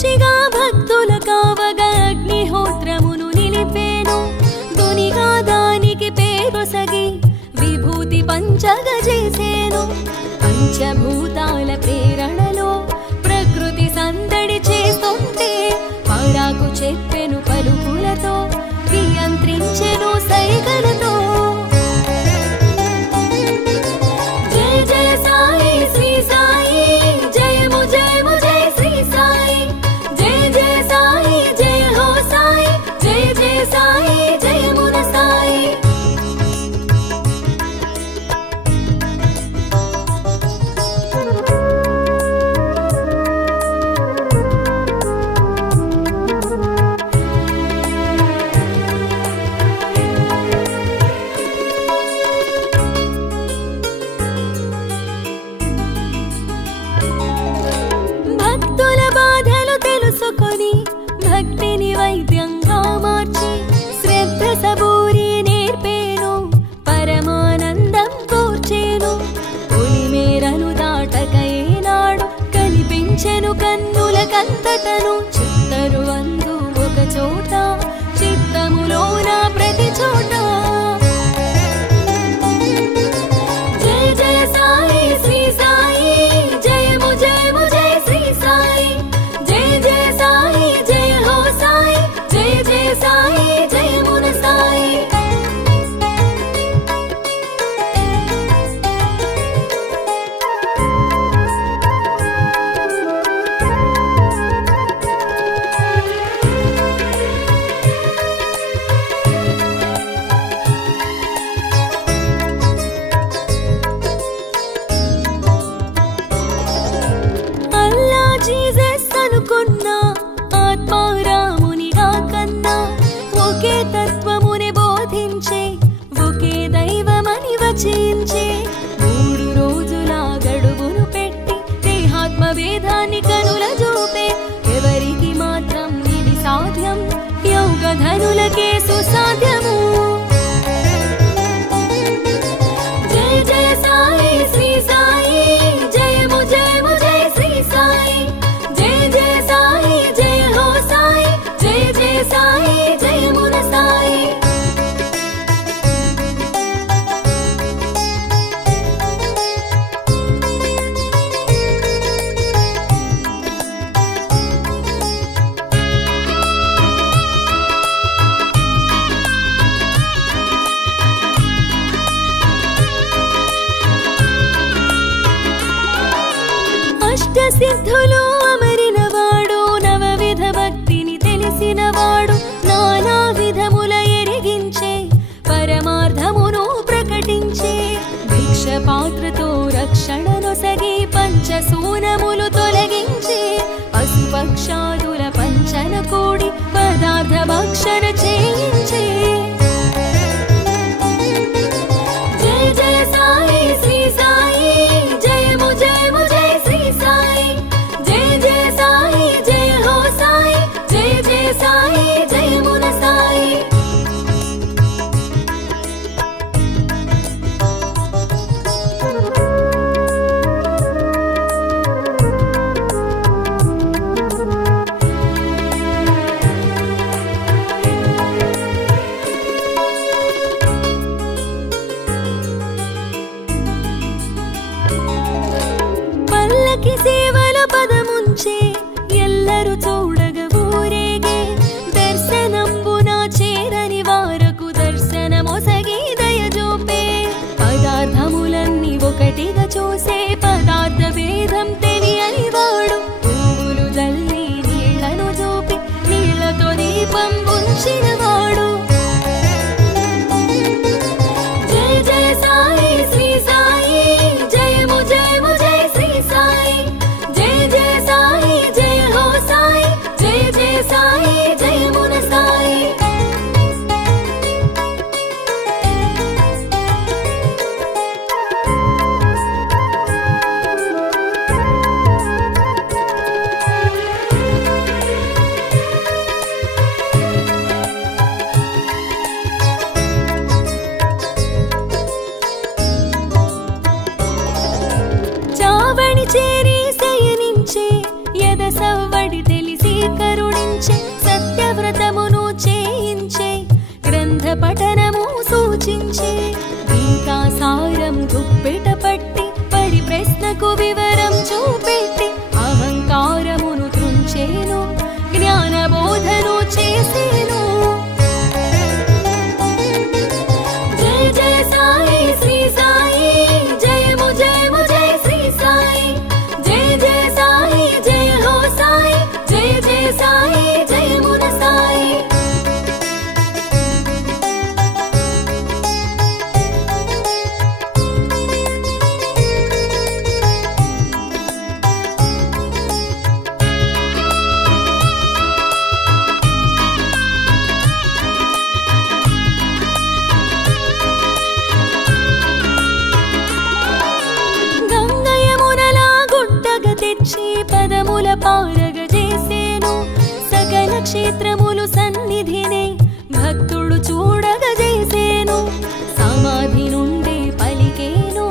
సాక్షిగా భక్తుల కావగా అగ్నిహోత్రమును నిలిపేను దునిగా దానికి పేరొసగి విభూతి పంచగ చేసేను పంచభూతాల ప్రేరణలో ప్రకృతి సందడి చేస్తుంటే పరాకు చెప్పెను పలుకులతో నియంత్రించెను సైగలతో జయ జయ సాయి శ్రీ సాయి జయము జయము జయ శ్రీ సాయి జయ జయ సాయి జయ హో సాయి జయ జయ సాయి జయమున సాయి భక్తుల బాధలు తెలుసుకొని భక్తిని వైద్యంగా మార్చి శ్రద్ధ సబూరి నేర్పేను పరమానందం కూర్చేను పులిమేరను దాటక ఏనాడు కనిపించెను కన్నుల కంతటను చిత్తరు అందు ఒక చోట చిత్తములోన ప్రతి చోట జయ జయ సాయి శ్రీ సాయి జయము జయము జయ శ్రీ సాయి జయ జయ సాయి జయ హో సాయి జయ జయ సాయి జయమున సాయి అల్లా జీసస్ అనుకున్నా ఆత్మారామునిగా కన్నా ఒకే తత్వముని బోధించే ఒకే దైవమని వచించే 3 రోజుల గడువును పెట్టి దేహాత్మ భేదాన్ని కనుల చూపే ఎవరికి మాత్రం ఇది సాధ్యం యోగ ధనులకే సుసాధ్యము జయ జయ సాయి శ్రీ సాయి జయము జయము జయ శ్రీ సాయి జయ జయ సాయి జయ హో సాయి జయ జయ సాయి జయమున సాయి అష్టసిద్ధులు అమరినవాడు నవవిధ భక్తిని తెలిసినవాడు నానా విధముల ఎరిగించే పరమార్థమును ప్రకటించే భిక్ష పాత్రతో రక్షణనొసగి పంచసూనములు తొలగించే పశుపక్షాదుల పంచన కూడి పదార్థ భక్షణ చేయించే జయ జయ సాయి శ్రీ సాయి జయము జయము జయ శ్రీ సాయి జయ జయ సాయి జయ హో సాయి జయ జయ సాయి జయమున సాయి పల్లకి సేవల పదముంచే ఎల్లరు చూడగ ఊరేగే దర్శనంబున చేరని వారకు దర్శనమొసగి దయజూపే పదార్థములన్నీ ఒకటిగా చూసే పదార్థ భేదం తెలియని వాడు పువ్వులు జల్లి నీళ్లను చూపి నీళ్లతో దీపం ఉంచిన వాడు జయ జయ సాయి శ్రీ సాయి జయము జయము జయ శ్రీ సాయి జయ జయ సాయి జయ హో సాయి జయ జయ సాయి జయమున సాయి పారగజేసేను సకల క్షేత్రములు సన్నిధినే భక్తుడు చూడగజేసేను సమాధి నుండే పలికేను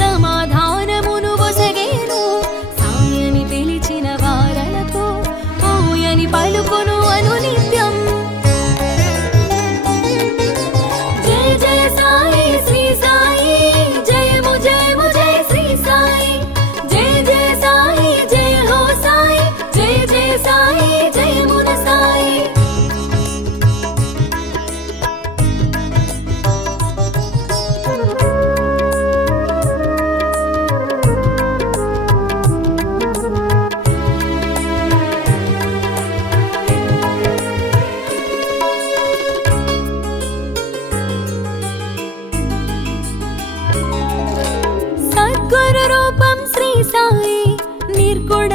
సమాధానమును వసగేను సాయని పిలిచిన వారలకు ఓయని పలుకును అనునిత్యం జయ జయ సాయి శ్రీ సాయి జయము జయము జయ శ్రీ సాయి జయ జయ సాయి జయ హో సాయి జయ జయ సాయి జయమున సాయి సద్గురు రూపం శ్రీ సాయి నిర్గుణ